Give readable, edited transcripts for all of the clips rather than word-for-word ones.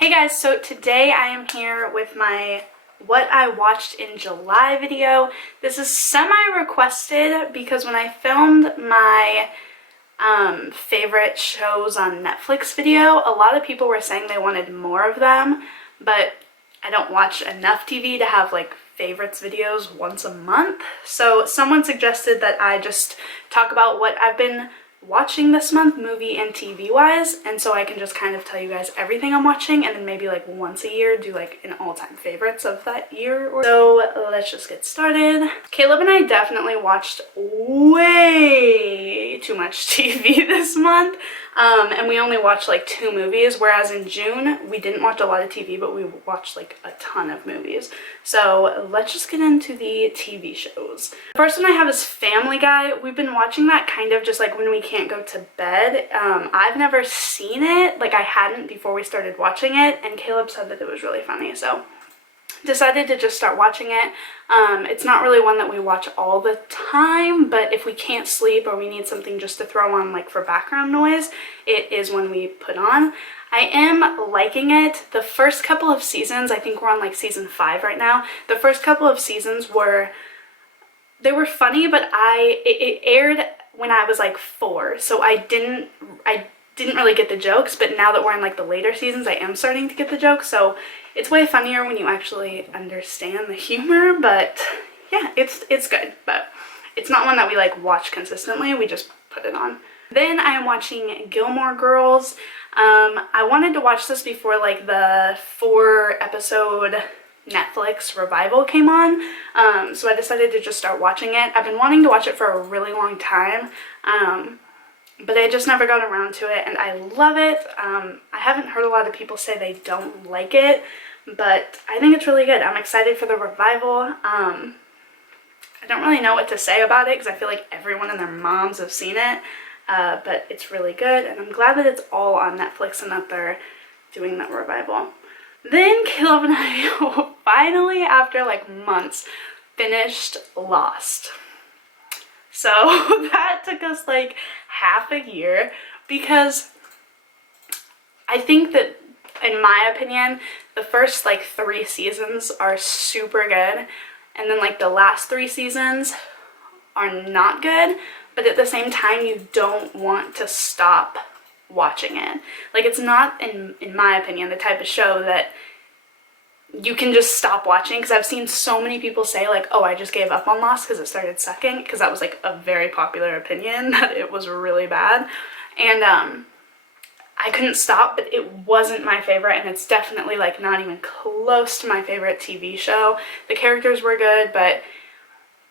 Hey guys, so today I am here with my what I watched in July video. This is semi-requested because when I filmed my favorite shows on Netflix video, a lot of people were saying they wanted more of them, but I don't watch enough TV to have like favorites videos once a month. So someone suggested that I just talk about what I've been watching this month, movie and TV wise, and so I can just kind of tell you guys everything I'm watching, and then maybe like once a year do like an all-time favorites of that year. So let's just get started. Caleb and I definitely watched way too much TV this month, and we only watched like 2 movies, whereas in June we didn't watch a lot of TV, but we watched like a ton of movies. So let's just get into the TV shows. The first one I have is Family Guy. We've been watching that kind of just like when we can't go to bed. I've never seen it, like I hadn't before we started watching it, and Caleb said that it was really funny, so decided to just start watching it. It's not really one that we watch all the time, but if we can't sleep or we need something just to throw on like for background noise, it is one we put on. I am liking it. The first couple of seasons, I think we're on like season 5 right now, the first couple of seasons were funny, but it aired when I was like 4, so I didn't really get the jokes, but now that we're in like the later seasons, I am starting to get the jokes, so it's way funnier when you actually understand the humor. But yeah, it's good, but it's not one that we like watch consistently, we just put it on. Then I am watching Gilmore Girls. I wanted to watch this before like the 4-episode Netflix revival came on, so I decided to just start watching it. I've been wanting to watch it for a really long time, but I just never got around to it, and I love it. I haven't heard a lot of people say they don't like it, but I think it's really good. I'm excited for the revival. I don't really know what to say about it because I feel like everyone and their moms have seen it, but it's really good, and I'm glad that it's all on Netflix and that they're doing that revival. Then Caleb and I finally, after like months, finished Lost. So that took us like half a year, because I think that, in my opinion, the first like 3 seasons are super good, and then like the last 3 seasons are not good, but at the same time you don't want to stop watching it. Like, it's not, in my opinion, the type of show that you can just stop watching, because I've seen so many people say like, oh, I just gave up on Lost because it started sucking, because that was like a very popular opinion, that it was really bad, and I couldn't stop, but it wasn't my favorite, and it's definitely like not even close to my favorite TV show. The characters were good, but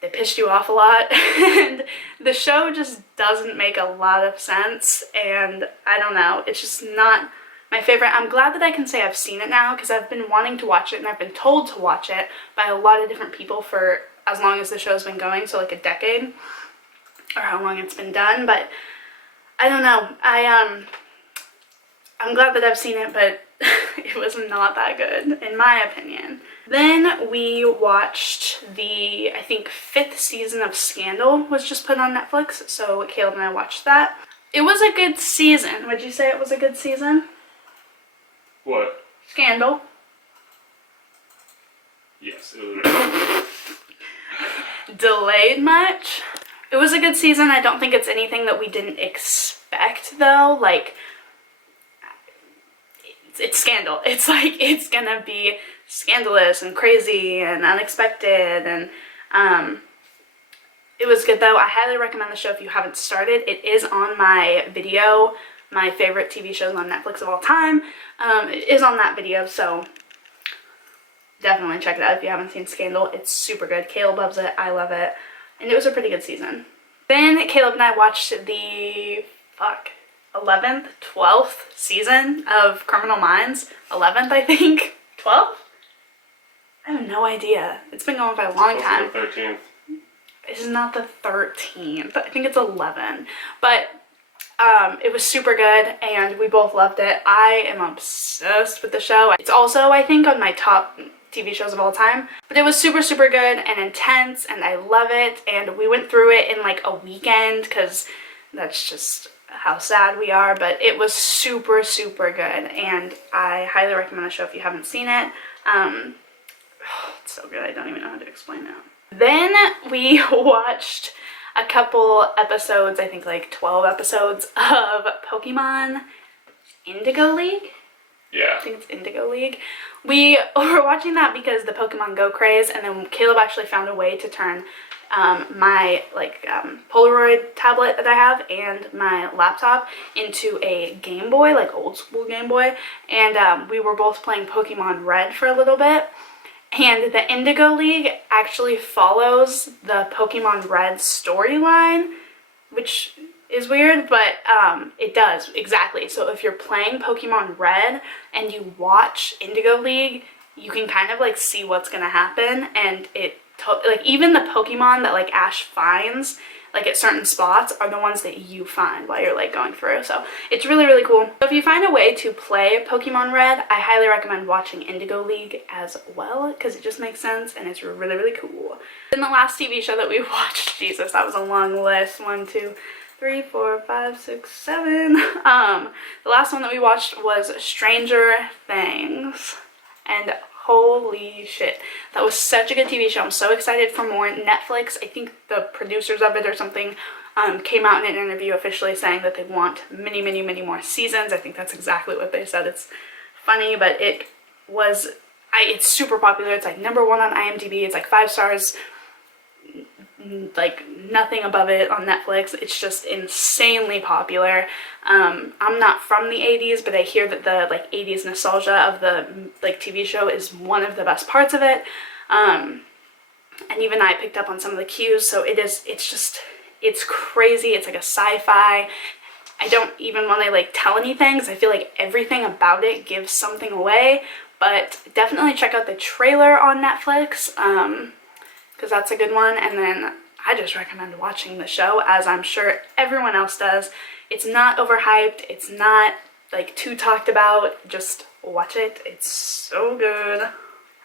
they pissed you off a lot, and the show just doesn't make a lot of sense, and I don't know, it's just not my favorite. I'm glad that I can say I've seen it now, because I've been wanting to watch it, and I've been told to watch it by a lot of different people for as long as the show's been going, so like a decade, or how long it's been done, but I don't know, I'm glad that I've seen it, but it was not that good, in my opinion. Then we watched the, I think, 5th season of Scandal was just put on Netflix, so Caleb and I watched that. It was a good season. Would you say it was a good season? What? Scandal. Yes, it was. Delayed much. It was a good season. I don't think it's anything that we didn't expect, though. Like, it's Scandal. It's like, it's gonna be scandalous and crazy and unexpected, and it was good though. I highly recommend the show if you haven't started. It is on my video, my favorite TV shows on Netflix of all time. It is on that video, so definitely check it out if you haven't seen Scandal. It's super good. Caleb loves it, I love it, and it was a pretty good season. Then Caleb and I watched the 11th, 12th season of Criminal Minds. 11th, I think. 12th? I have no idea. It's been going for a long time. The 13th. It's not the 13th. I think it's 11. But it was super good, and we both loved it. I am obsessed with the show. It's also, I think, on my top TV shows of all time. But it was super, super good and intense, and I love it. And we went through it in like a weekend, because that's just how sad we are, but it was super, super good, and I highly recommend the show if you haven't seen it. It's so good, I don't even know how to explain it. Then we watched a couple episodes, I think like 12 episodes of Pokemon Indigo League. Yeah. I think it's Indigo League. We were watching that because the Pokemon Go craze, and then Caleb actually found a way to turn my Polaroid tablet that I have and my laptop into a Game Boy, like old school Game Boy, and we were both playing Pokemon Red for a little bit. And the Indigo League actually follows the Pokemon Red storyline, which is weird, but it does, exactly. So if you're playing Pokemon Red and you watch Indigo League, you can kind of like see what's gonna happen, and like even the Pokemon that like Ash finds like at certain spots are the ones that you find while you're like going through. So it's really, really cool. So if you find a way to play Pokemon Red, I highly recommend watching Indigo League as well, because it just makes sense and it's really, really cool. Then the last TV show that we watched, Jesus, that was a long list. 1, 2, 3, 4, 5, 6, 7. The last one that we watched was Stranger Things, and holy shit, that was such a good TV show. I'm so excited for more. Netflix, I think the producers of it or something, came out in an interview officially saying that they want many, many, many more seasons. I think that's exactly what they said. It's funny, but it's super popular. It's like #1 on IMDb. It's like 5 stars, like nothing above it on Netflix. It's just insanely popular. I'm not from the 80s, but I hear that the like 80s nostalgia of the like TV show is one of the best parts of it. And even I picked up on some of the cues, so it's crazy. It's like a sci-fi. I don't even want to like tell anything because I feel like everything about it gives something away, but definitely check out the trailer on Netflix, because that's a good one. And then I just recommend watching the show, as I'm sure everyone else does. It's not overhyped, it's not like too talked about, just watch it, it's so good.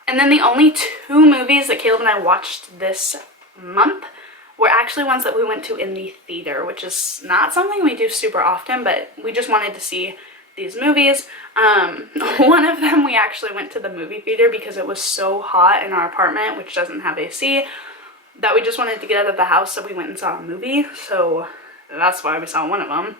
And then the only 2 movies that Caleb and I watched this month were actually ones that we went to in the theater, which is not something we do super often, but we just wanted to see these movies. One of them we actually went to the movie theater because it was so hot in our apartment, which doesn't have AC, that we just wanted to get out of the house, so we went and saw a movie. So that's why we saw one of them.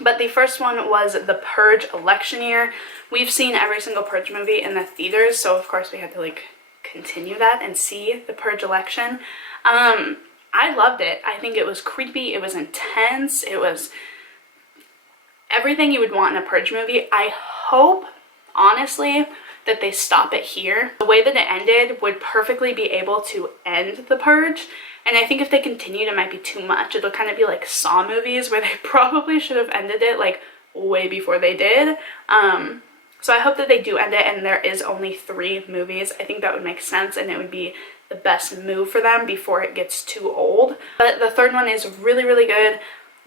But the first one was The Purge election year. We've seen every single Purge movie in the theaters, so of course we had to like continue that and see The Purge election. I loved it. I think it was creepy, it was intense, it was everything you would want in a Purge movie. I hope, honestly, that they stop it here. The way that it ended would perfectly be able to end The Purge, and I think if they continued, it might be too much. It'll kind of be like Saw movies, where they probably should have ended it like way before they did. So I hope that they do end it and there is only 3 movies. I think that would make sense, and it would be the best move for them before it gets too old. But the third one is really, really good.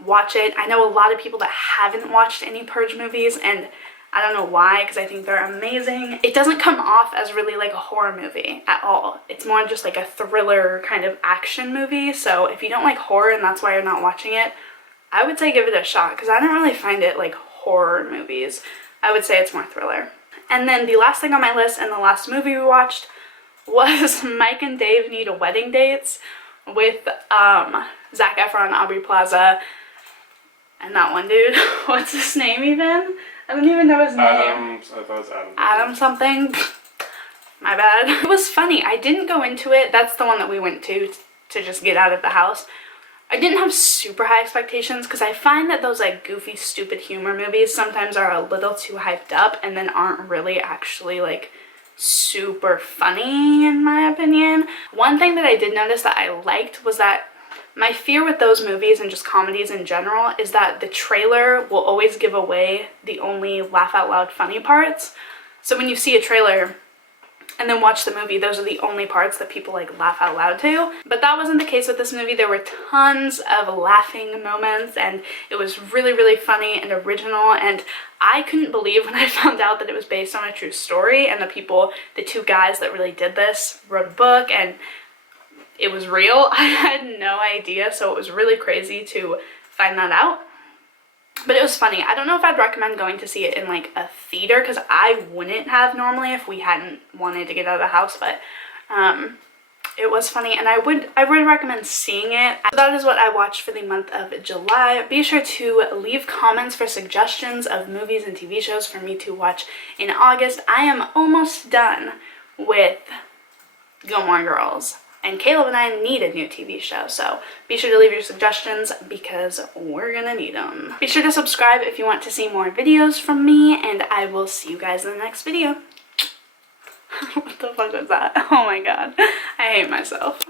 Watch it. I know a lot of people that haven't watched any Purge movies, and I don't know why, because I think they're amazing. It doesn't come off as really like a horror movie at all. It's more just like a thriller kind of action movie. So if you don't like horror and that's why you're not watching it, I would say give it a shot, because I don't really find it like horror movies. I would say it's more thriller. And then the last thing on my list and the last movie we watched was Mike and Dave Need a Wedding Dates, with Zac Efron, Aubrey Plaza, and that one dude. What's his name even? I don't even know his name. I thought it was Adam. Adam something. My bad. It was funny. I didn't go into it. That's the one that we went to just get out of the house. I didn't have super high expectations, because I find that those like goofy, stupid humor movies sometimes are a little too hyped up and then aren't really actually like super funny, in my opinion. One thing that I did notice that I liked was that my fear with those movies and just comedies in general is that the trailer will always give away the only laugh out loud funny parts. So when you see a trailer and then watch the movie, those are the only parts that people like laugh out loud to. But that wasn't the case with this movie. There were tons of laughing moments, and it was really, really funny and original, and I couldn't believe when I found out that it was based on a true story, and the 2 guys that really did this wrote a book, and it was real. I had no idea, so it was really crazy to find that out. But it was funny. I don't know if I'd recommend going to see it in like a theater, because I wouldn't have normally if we hadn't wanted to get out of the house, but it was funny, and I would recommend seeing it. So that is what I watched for the month of July. Be sure to leave comments for suggestions of movies and TV shows for me to watch in August. I am almost done with Gilmore Girls, and Caleb and I need a new TV show, so be sure to leave your suggestions because we're gonna need them. Be sure to subscribe if you want to see more videos from me, and I will see you guys in the next video. What the fuck was that? Oh my god, I hate myself.